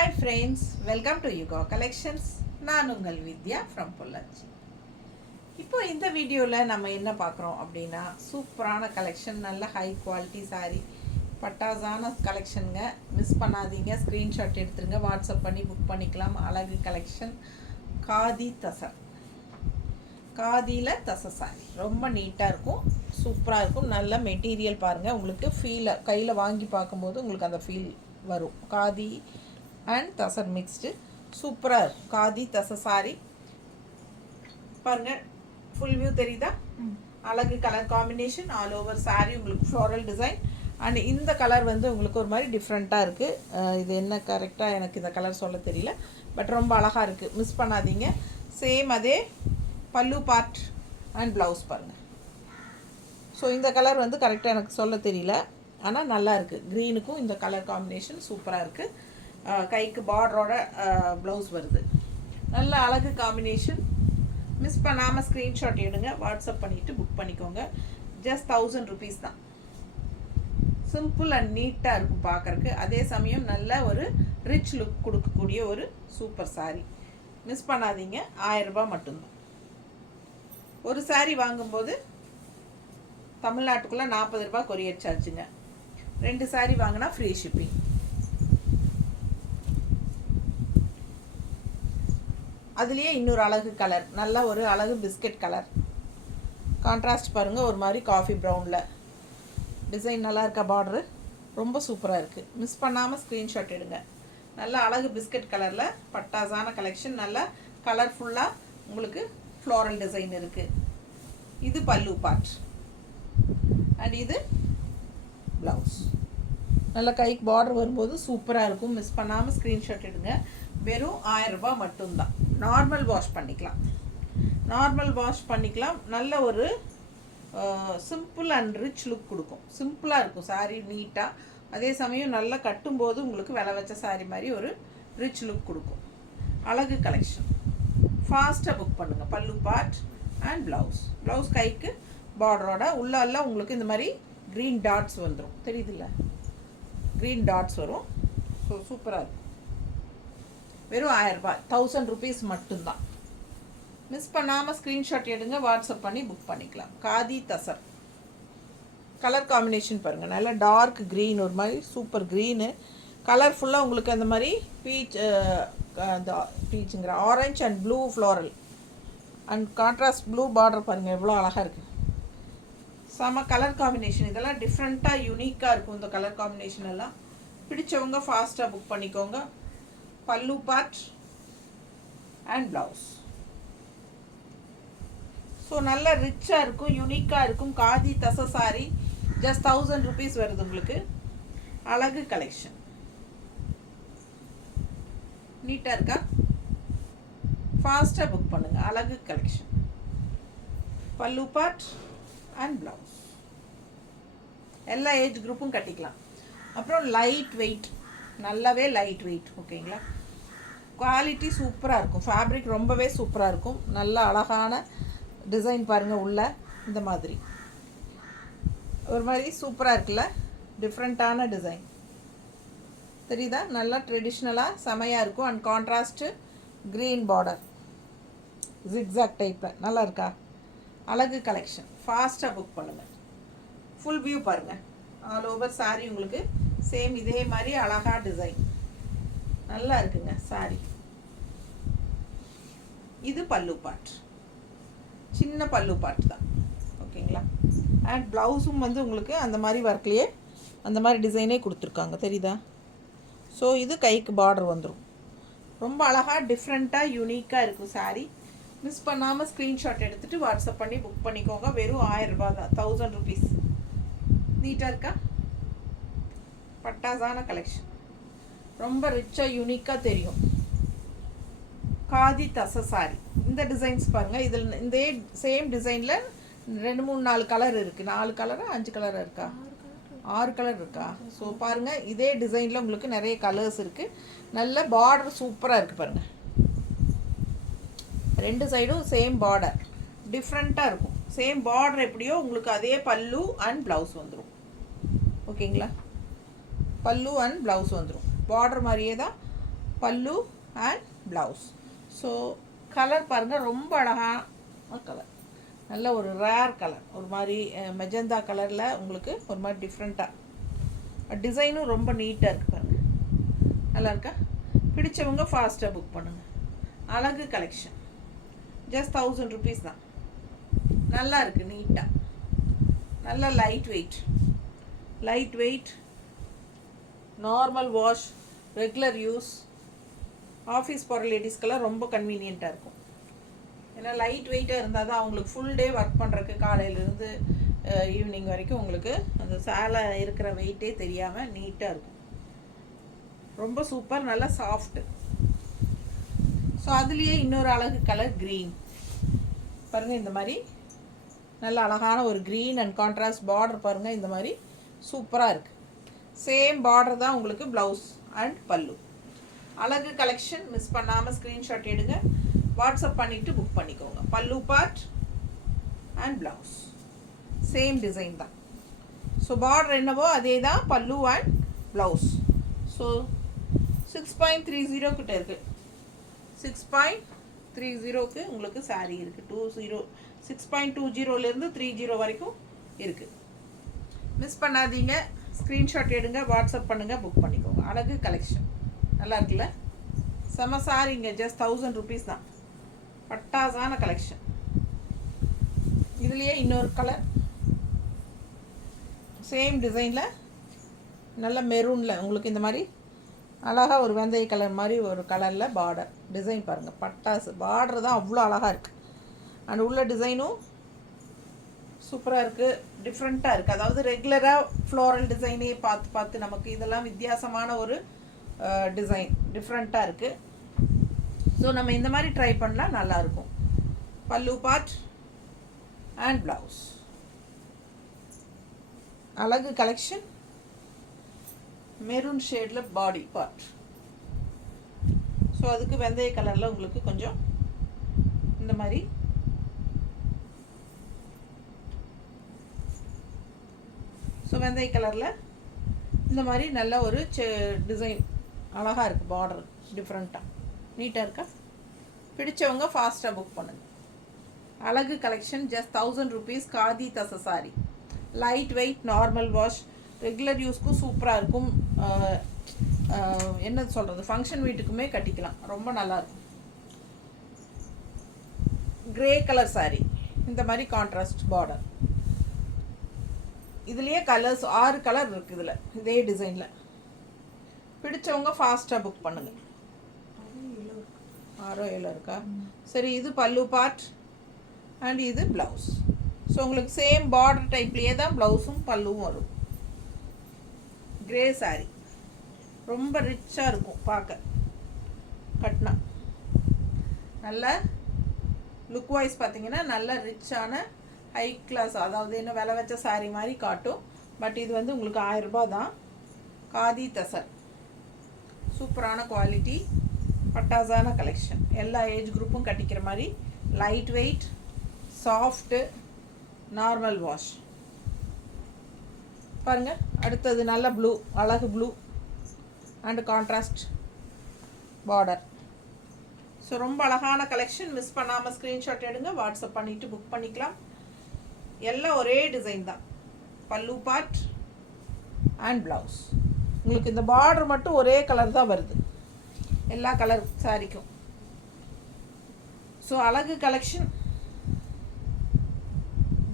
Hi friends, welcome to Yuga collections. நான் உங்கள் வித்யா from Pollachi. இப்போ இந்த வீடியோவில் நம்ம என்ன பார்க்குறோம் அப்படின்னா, சூப்பரான கலெக்ஷன், நல்ல ஹை குவாலிட்டி சாரீ, பட்டாசான கலெக்ஷனுங்க. மிஸ் பண்ணாதீங்க, ஸ்க்ரீன்ஷாட் எடுத்துருங்க, வாட்ஸ்அப் பண்ணி புக் பண்ணிக்கலாம். அழகு கலெக்ஷன், காதி தசர், காதியில் தசை சாரி ரொம்ப நீட்டாக இருக்கும், சூப்பராக இருக்கும். நல்ல மெட்டீரியல் பாருங்கள், உங்களுக்கு ஃபீலை கையில் வாங்கி பார்க்கும்போது உங்களுக்கு அந்த ஃபீல் வரும். காதி அண்ட் தசர் மிக்ஸ்டு சூப்பராக இருக்கும். காதி தசை சாரி பாருங்கள், ஃபுல் வியூ தெரியுதா? அழகு colour combination, all over sorry உங்களுக்கு ஃப்ளோரல் டிசைன். அண்ட் இந்த கலர் வந்து உங்களுக்கு ஒரு மாதிரி டிஃப்ரெண்ட்டாக இருக்குது. இது என்ன கரெக்டாக எனக்கு இந்த கலர் சொல்ல தெரியல, பட் ரொம்ப அழகாக இருக்குது, மிஸ் பண்ணாதீங்க. சேம் அதே பல்லு பார்ட் அண்ட் ப்ளவுஸ் பாருங்கள். ஸோ இந்த கலர் வந்து கரெக்டாக எனக்கு சொல்ல தெரியல, ஆனால் நல்லா இருக்குது. க்ரீனுக்கும் இந்த கலர் காம்பினேஷன் சூப்பராக இருக்குது. கைக்கு பார்டரோட ப்ளவுஸ் வருது. நல்ல அழகு காம்பினேஷன். மிஸ் பண்ணாமல் ஸ்க்ரீன்ஷாட் எடுங்க, வாட்ஸ்அப் பண்ணிவிட்டு புக் பண்ணிக்கோங்க. ஜஸ்ட் 1000 rupees தான். சிம்பிள் அண்ட் நீட்டாக இருக்கும் பார்க்குறக்கு, அதே சமயம் நல்ல ஒரு ரிச் லுக் கொடுக்கக்கூடிய ஒரு சூப்பர் சாரீ. மிஸ் பண்ணாதீங்க, 1000 ரூபாய் மட்டும்தான். ஒரு சாரீ வாங்கும்போது தமிழ்நாட்டுக்குள்ளே 40 ரூபாய் கொரியர் சார்ஜுங்க. 2 சாரீ வாங்கினா ஃப்ரீ ஷிப்பிங். அதுலேயே இன்னொரு அழகு கலர், நல்ல ஒரு அழகு பிஸ்கட் கலர், கான்ட்ராஸ்ட் பாருங்கள், ஒரு மாதிரி காஃபி ப்ரௌனில் டிசைன் நல்லா இருக்கா? பார்டரு ரொம்ப சூப்பராக இருக்குது. மிஸ் பண்ணாமல் ஸ்க்ரீன்ஷாட் எடுங்க. நல்ல அழகு பிஸ்கட் கலரில் பட்டாசான கலெக்ஷன், நல்லா கலர்ஃபுல்லாக உங்களுக்கு ஃப்ளோரல் டிசைன் இருக்குது. இது பல்லு பார்ட் அண்ட் இது ப்ளவுஸ். நல்ல கைக்கு பார்டர் வரும்போது சூப்பராக இருக்கும். மிஸ் பண்ணாமல் ஸ்க்ரீன்ஷாட் எடுங்க. வெறும் 1000 ரூபாய் மட்டும்தான். நார்மல் வாஷ் பண்ணிக்கலாம், நார்மல் வாஷ் பண்ணிக்கலாம். நல்ல ஒரு சிம்பிள் அண்ட் ரிச் லுக் கொடுக்கும். சிம்பிளாக இருக்கும் சாரீ, நீட்டாக. அதே சமயம் நல்லா கட்டும்போது உங்களுக்கு விலை வச்ச சாரீ மாதிரி ஒரு ரிச் லுக் கொடுக்கும். அழகு கலெக்ஷன். ஃபாஸ்ட்டாக புக் பண்ணுங்கள். பல்லு பார்ட் அண்ட் ப்ளவுஸ். ப்ளவுஸ் கைக்கு பார்டரோட உள்ளெல்லாம் உங்களுக்கு இந்த மாதிரி க்ரீன் டாட்ஸ் வந்துடும், தெரியுதுல்ல? க்ரீன் டாட்ஸ் வரும். ஸோ சூப்பராக இருக்கும். வெறும் 1000 ரூபாய், 1000 rupees மட்டும்தான். மிஸ் பண்ணாமல் ஸ்க்ரீன்ஷாட் எடுங்க, வாட்ஸ்அப் பண்ணி புக் பண்ணிக்கலாம். காதி தசர் கலர் காம்பினேஷன் பாருங்கள், நல்லா டார்க் க்ரீன், ஒரு மாதிரி சூப்பர் க்ரீனு. கலர்ஃபுல்லாக உங்களுக்கு அந்த மாதிரி அந்த பீச்சுங்கிற orange and blue floral and contrast blue border பாருங்கள், எவ்வளோ அழகாக இருக்குது. செம கலர் காம்பினேஷன். இதெல்லாம் டிஃப்ரெண்ட்டாக யூனிக்காக இருக்கும். இந்த கலர் காம்பினேஷன் எல்லாம் பிடிச்சவங்க ஃபாஸ்ட்டாக புக் பண்ணிக்கோங்க. பல்லு பார்ட் அண்ட் ப்ளவுஸ். ஸோ நல்ல ரிச்சாக இருக்கும், யூனிக்காக இருக்கும். காதி தசை சாரி ஜஸ்ட் 1000 rupees வருது உங்களுக்கு. அழகு கலெக்ஷன், நீட்டாக இருக்கா? ஃபாஸ்ட்டாக புக் பண்ணுங்கள். அழகு கலெக்ஷன், பல்லு பார்ட் அண்ட் ப்ளவுஸ். எல்லா ஏஜ் குரூப்பும் கட்டிக்கலாம். அப்புறம் லைட் வெயிட், நல்லாவே லைட் வெயிட், ஓகேங்களா? குவாலிட்டி சூப்பராக இருக்கும். ஃபேப்ரிக் ரொம்பவே சூப்பராக இருக்கும். நல்ல அழகான டிசைன் பாருங்கள், உள்ள இந்த மாதிரி ஒரு மாதிரி சூப்பராக இருக்குல்ல? டிஃப்ரெண்ட்டான டிசைன் தெரியுதா? நல்லா ட்ரெடிஷ்னலாக செமையாக இருக்கும். And contrast green border, zigzag டைப்பில் நல்லா இருக்கா? அழகு கலெக்ஷன். ஃபாஸ்ட்டாக புக் பண்ணுங்கள். ஃபுல் வியூ பாருங்கள், ஆல் ஓவர் சாரீ உங்களுக்கு சேம் இதே மாதிரி அழகாக டிசைன் நல்லா இருக்குங்க சாரீ. இது பல்லு பார்ட், சின்ன பல்லு பார்ட் தான், ஓகேங்களா? அண்ட் ப்ளவுஸும் வந்து உங்களுக்கு அந்த மாதிரி ஒர்க்லேயே அந்த மாதிரி டிசைனே கொடுத்துருக்காங்க, தெரியுதா? ஸோ இது கைக்கு பார்டர் வந்துடும். ரொம்ப அழகாக டிஃப்ரெண்ட்டாக யூனிக்காக இருக்கும் சாரீ. மிஸ் பண்ணாமல் ஸ்க்ரீன்ஷாட் எடுத்துகிட்டு வாட்ஸ்அப் பண்ணி புக் பண்ணிக்கோங்க. வெறும் 1000 ரூபாய் தான், 1000 rupees. நீட்டாக இருக்கா? பட்டாசான கலெக்ஷன், ரொம்ப ரிச்சாக யூனிக்காக தெரியும். காதி தசை சாரி. இந்த டிசைன்ஸ் பாருங்கள், இதில் இந்த சேம் டிசைனில் 2 3 4 கலர் இருக்குது. 4 கலரா 5 கலர் இருக்கா? 6 கலர் இருக்கா? ஸோ பாருங்கள், இதே டிசைனில் உங்களுக்கு நிறைய கலர்ஸ் இருக்குது. நல்ல பார்டர் சூப்பராக இருக்குது பாருங்கள். 2 சைடும் சேம் பார்டர், டிஃப்ரெண்ட்டாக இருக்கும். சேம் பார்டர் எப்படியோ உங்களுக்கு அதே பல்லு அண்ட் ப்ளவுஸ் வந்துடும், ஓகேங்களா? பல்லு அண்ட் ப்ளவுஸ் வந்துடும். பார்டர் மாதிரியே தான் பல்லு அண்ட் ப்ளவுஸ். ஸோ கலர் பாருங்கள், ரொம்ப அழகான கலர், நல்ல ஒரு ரேர் கலர், ஒரு மாதிரி மெஜந்தா கலரில் உங்களுக்கு ஒரு மாதிரி டிஃப்ரெண்ட்டாக. டிசைனும் ரொம்ப நீட்டாக இருக்குது பாருங்கள், நல்லா இருக்கா? பிடிச்சவங்க ஃபாஸ்ட்டாக புக் பண்ணுங்கள். அழகு கலெக்ஷன், ஜஸ்ட் 1000 rupees தான். நல்லா இருக்குது, நீட்டாக, நல்லா light weight, normal wash, regular use, office போகிற லேடிஸ்க்கெல்லாம் ரொம்ப கன்வீனியண்ட்டாக இருக்கும். ஏன்னா லைட் வெயிட்டாக இருந்தால் தான் அவங்களுக்கு ஃபுல் டே ஒர்க் பண்ணுறதுக்கு காலையிலேருந்து ஈவினிங் வரைக்கும் உங்களுக்கு அந்த சேலை இருக்கிற வெயிட்டே தெரியாமல் நீட்டாக இருக்கும். ரொம்ப சூப்பர், நல்லா சாஃப்ட்டு. ஸோ அதுலேயே இன்னொரு அழகு கலர் க்ரீன் பாருங்கள், இந்த மாதிரி நல்ல அழகான ஒரு க்ரீன் அண்ட் கான்ட்ராஸ்ட் பார்டர் பாருங்கள், இந்த மாதிரி சூப்பராக இருக்குது. சேம் பார்டர் தான் உங்களுக்கு ப்ளவுஸ் அண்ட் பல்லு. அழகு கலெக்ஷன், மிஸ் பண்ணாமல் ஸ்க்ரீன்ஷாட் எடுங்க, வாட்ஸ்அப் பண்ணிவிட்டு புக் பண்ணிக்கோங்க. பல்லு part and blouse same design தான். ஸோ பார்டர் என்னவோ அதே தான் பல்லு அண்ட் ப்ளவுஸ். ஸோ 6.30 கிட்ட இருக்குது. 6.30க்கு உங்களுக்கு சாரீ இருக்குது. 6.20லேருந்து 30 வரைக்கும் இருக்குது. மிஸ் பண்ணாதீங்க, ஸ்க்ரீன்ஷாட் எடுங்க, வாட்ஸ்அப் பண்ணுங்கள், புக் பண்ணிக்கோங்க. அழகு கலெக்ஷன் நல்லா இருக்குல்ல? செம சாரிங்க, ஜஸ்ட் 1000 rupees தான். பட்டாசான கலெக்ஷன். இதுலேயே இன்னொரு கலர் சேம் டிசைனில் நல்ல மெரூனில் உங்களுக்கு இந்த மாதிரி அழகாக ஒரு வெந்தய கலர் மாதிரி ஒரு கலரில் பார்டர் டிசைன் பாருங்கள். பட்டாசு பார்டர் தான் அவ்வளோ அழகாக இருக்குது. அண்ட் உள்ள டிசைனும் சூப்பராக இருக்குது, டிஃப்ரெண்ட்டாக இருக்குது. அதாவது ரெகுலராக ஃப்ளோரல் டிசைனே பார்த்து நமக்கு இதெல்லாம் வித்தியாசமான ஒரு டிசைன், டிஃப்ரெண்ட்டாக இருக்குது. ஸோ நம்ம இந்த மாதிரி ட்ரை பண்ணலாம், நல்லாயிருக்கும். பல்லு பார்ட் அண்ட் ப்ளவுஸ். அழகு கலெக்ஷன், மெரூன் ஷேடில் பாடி பார்ட். ஸோ அதுக்கு வெந்தய கலரில் உங்களுக்கு கொஞ்சம் இந்த மாதிரி வெந்தய கலரில் இந்த மாதிரி நல்ல ஒரு டிசைன் அழகாக இருக்குது. பார்டர் டிஃப்ரெண்ட்டாக நீட்டாக இருக்கா? பிடிச்சவங்க ஃபாஸ்ட்டாக புக் பண்ணுங்கள். அழகு collection, just 1000 rupees. Khadi tussar sari, light weight, normal wash, regular யூஸ்க்கும் சூப்பராக இருக்கும். என்ன சொல்கிறது, ஃபங்க்ஷன் வீட்டுக்குமே கட்டிக்கலாம், ரொம்ப நல்லாயிருக்கும். கிரே கலர் சாரி, இந்த மாதிரி கான்ட்ராஸ்ட் பார்டர். இதுலேயே கலர்ஸ் 6 கலர் இருக்குது இதில், இதே டிசைனில். பிடிச்சவங்க ஃபாஸ்ட்டாக புக் பண்ணுங்கள். 6 7 இருக்கா? சரி, இது பல்லு பார்ட் அண்ட் இது ப்ளவுஸ். ஸோ உங்களுக்கு சேம் பார்டர் டைப்லேயே தான் ப்ளவுஸும் பல்லுவும் வரும். கிரே சாரி ரொம்ப ரிச்சாக இருக்கும் பார்க்க, கட்டினா நல்ல லுக் வைஸ் பார்த்தீங்கன்னா நல்ல ரிச்சான ஹை கிளாஸ், அதாவது என்ன விலை வச்ச சாரீ மாதிரி காட்டும். பட் இது வந்து உங்களுக்கு 1000 ரூபாய் தான். காதி தசர், சூப்பரான குவாலிட்டி, பட்டாசான கலெக்ஷன். எல்லா ஏஜ் குரூப்பும் கட்டிக்கிற மாதிரி light weight, soft, normal wash. பாருங்கள், அடுத்தது நல்ல ப்ளூ, அழகு blue and contrast border. So ரொம்ப அழகான கலெக்ஷன். மிஸ் பண்ணாமல் ஸ்க்ரீன்ஷாட் எடுங்க, வாட்ஸ்அப் பண்ணிவிட்டு புக் பண்ணிக்கலாம். எல்லாம் ஒரே டிசைன் தான். பல்லு பார்ட் அண்ட் ப்ளவுஸ். உங்களுக்கு இந்த பார்டர் மட்டும் ஒரே கலர் தான் வருது எல்லா கலர் சாரிக்கும். ஸோ அழகு கலெக்ஷன்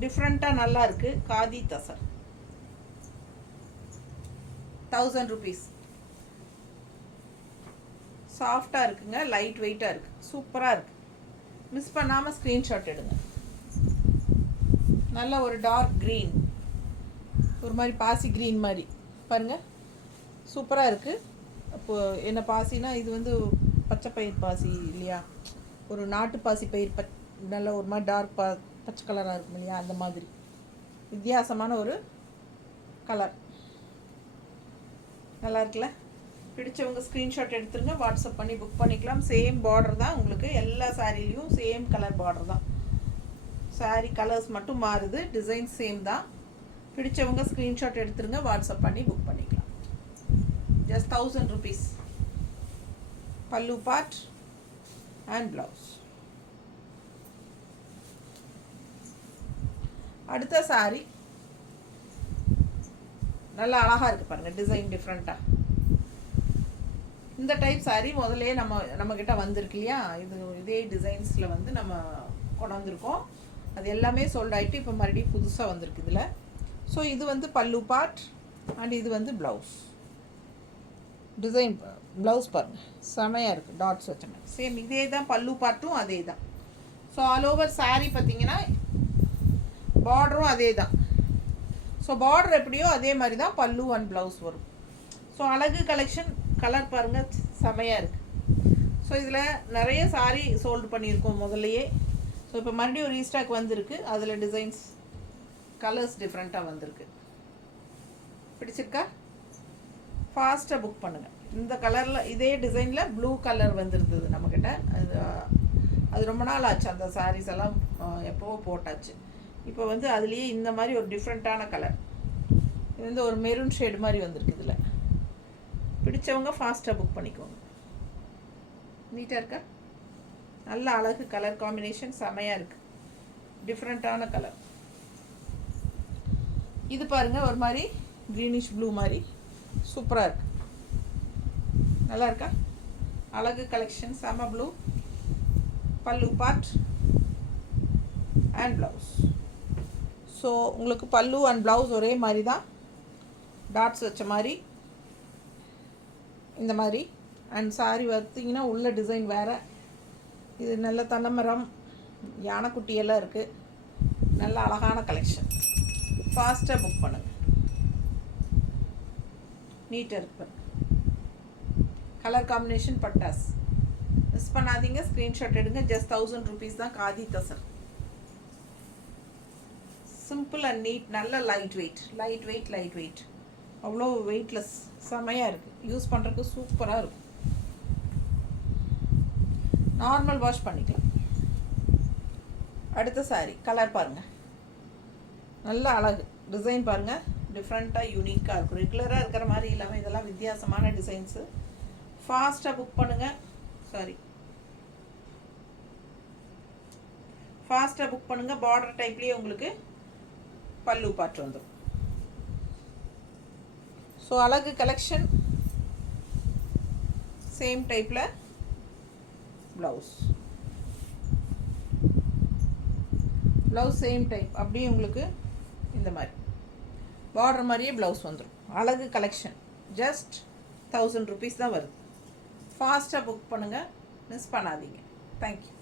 டிஃப்ரெண்ட்டாக நல்லா இருக்குது. காதி தசர் 1000 rupees. சாஃப்டாக இருக்குங்க, லைட் வெயிட்டாக இருக்குது, சூப்பராக இருக்குது. மிஸ் பண்ணாமல் ஸ்க்ரீன்ஷாட் எடுங்க. நல்ல ஒரு டார்க் க்ரீன், ஒரு மாதிரி பாசி க்ரீன் மாதிரி பாருங்கள், சூப்பராக இருக்குது. அப்போது என்ன பாசினா இது வந்து பச்சை பயிர் பாசி இல்லையா, ஒரு நாட்டு பாசி பயிர் நல்ல ஒரு மாதிரி டார்க் பச்சை கலராக இருக்கும் இல்லையா, அந்த மாதிரி வித்தியாசமான ஒரு கலர். நல்லா இருக்குல்ல? பிடிச்சவங்க ஸ்க்ரீன்ஷாட் எடுத்துருங்க, வாட்ஸ்அப் பண்ணி புக் பண்ணிக்கலாம். சேம் பார்டர் தான் உங்களுக்கு, எல்லா சாரிலையும் சேம் கலர் பார்டர் தான். சாரி கலர்ஸ் மட்டும் மாறுது, டிசைன் சேம் தான். பிடிச்சவங்க ஸ்க்ரீன்ஷாட் எடுத்துருங்க, வாட்ஸ்அப் பண்ணி புக் பண்ணிக்கலாம். Just 1000 rupees. பல்லு பார்ட் அண்ட் ப்ளவுஸ். அடுத்த சாரி நல்லா அழகாக இருக்குது பாருங்கள், டிசைன் டிஃப்ரெண்ட்டாக. இந்த டைப் சாரீ முதல்லையே நம்மக்கிட்ட வந்திருக்கு இல்லையா, இதே டிசைன்ஸில் வந்து நம்ம கொண்டு வந்திருக்கோம். அது எல்லாமே சோல்ட் ஆகிட்டு இப்போ மறுபடியும் புதுசாக வந்திருக்கு இதில். ஸோ இது வந்து பல்லு பார்ட் அண்ட் இது வந்து ப்ளவுஸ். டிசைன் ப்ளவுஸ் பாருங்கள் செமையாக இருக்குது, டாட்ஸ் வச்ச மாதிரி. சேம் இதே தான் பல்லு பார்ட்டும் அதே தான். ஸோ ஆல் ஓவர் சாரீ பார்த்திங்கன்னா பார்டரும் அதே தான். ஸோ பார்டர் எப்படியோ அதே மாதிரி தான் பல்லு அண்ட் ப்ளவுஸ் வரும். ஸோ அழகு கலெக்ஷன். கலர் பாருங்கள் செமையாக இருக்குது. ஸோ இதில் நிறைய சாரீ சோல்டு பண்ணியிருக்கோம் முதல்லையே. ஸோ இப்போ மறுபடியும் ரீஸ்டாக் வந்திருக்கு. அதில் டிசைன்ஸ் கலர்ஸ் டிஃப்ரெண்ட்டாக வந்திருக்கு. பிடிச்சிருக்கா? ஃபாஸ்ட்டாக புக் பண்ணுங்கள். இந்த கலரில் இதே டிசைனில் ப்ளூ கலர் வந்துருந்தது நம்மக்கிட்ட. அது ரொம்ப நாள் ஆச்சு, அந்த சாரீஸ் எல்லாம் எப்போவோ போட்டாச்சு. இப்போ வந்து அதுலேயே இந்த மாதிரி ஒரு டிஃப்ரெண்ட்டான கலர், இது வந்து ஒரு மெரூன் ஷேடு மாதிரி வந்திருக்கு. இதில் பிடிச்சவங்க ஃபாஸ்ட்டாக புக் பண்ணிக்கோங்க. நீட்டாக இருக்கா? நல்ல அழகு கலர் காம்பினேஷன் செமையாக இருக்குது, டிஃப்ரெண்ட்டான கலர். இது பாருங்கள் ஒரு மாதிரி க்ரீனிஷ் ப்ளூ மாதிரி சூப்பராக இருக்குது. நல்லா இருக்கா? அழகு கலெக்ஷன் செம ப்ளூ. பல்லு பார்ட் அண்ட் ப்ளவுஸ். ஸோ உங்களுக்கு பல்லு அண்ட் ப்ளவுஸ் ஒரே மாதிரி தான், டாட்ஸ் வச்ச மாதிரி இந்த மாதிரி. அண்ட் சாரி பார்த்தீங்கன்னா உள்ள டிசைன் வேறு. இது நல்ல தன்னமரம் யானைக்குட்டியெல்லாம் இருக்குது. நல்ல அழகான கலெக்ஷன். ஃபாஸ்ட்டாக புக் பண்ணுங்கள். நீட்டாக இருக்கு. கலர் காம்பினேஷன் பட்டாஸ் மிஸ் பண்ணாதீங்க. ஸ்க்ரீன்ஷாட் எடுங்க. ஜஸ்ட் 1000 rupees தான் khadi tussar. Simple and neat. நல்ல லைட் வெயிட். அவ்வளோ வெயிட்லெஸ் செமையாக இருக்குது. யூஸ் பண்ணுறதுக்கு சூப்பராக இருக்கும். நார்மல் வாஷ் பண்ணிக்கலாம். அடுத்த சாரீ கலர் பாருங்கள், நல்ல அழகு. டிசைன் பாருங்கள் டிஃப்ரெண்ட்டாக யூனிக்காக இருக்கும். ரெகுலராக இருக்கிற மாதிரி இல்லாமல் இதெல்லாம் வித்தியாசமான டிசைன்ஸு. ஃபாஸ்ட்டாக புக் பண்ணுங்கள். ஃபாஸ்ட்டாக புக் பண்ணுங்கள். பார்டர் டைப்லேயே உங்களுக்கு பல்லு பார்ட் வந்துடும். ஸோ அழகு கலெக்ஷன். சேம் டைப்பில் ப்ளவுஸ் சேம் டைப். அப்படியே உங்களுக்கு இந்த மாதிரி பார்டர் மாதிரியே ப்ளவுஸ் வந்துடும். அழகு கலெக்ஷன். ஜஸ்ட் 1000 rupees தான் வருது. ஃபாஸ்ட்டாக புக் பண்ணுங்கள், மிஸ் பண்ணாதீங்க. தேங்க்யூ.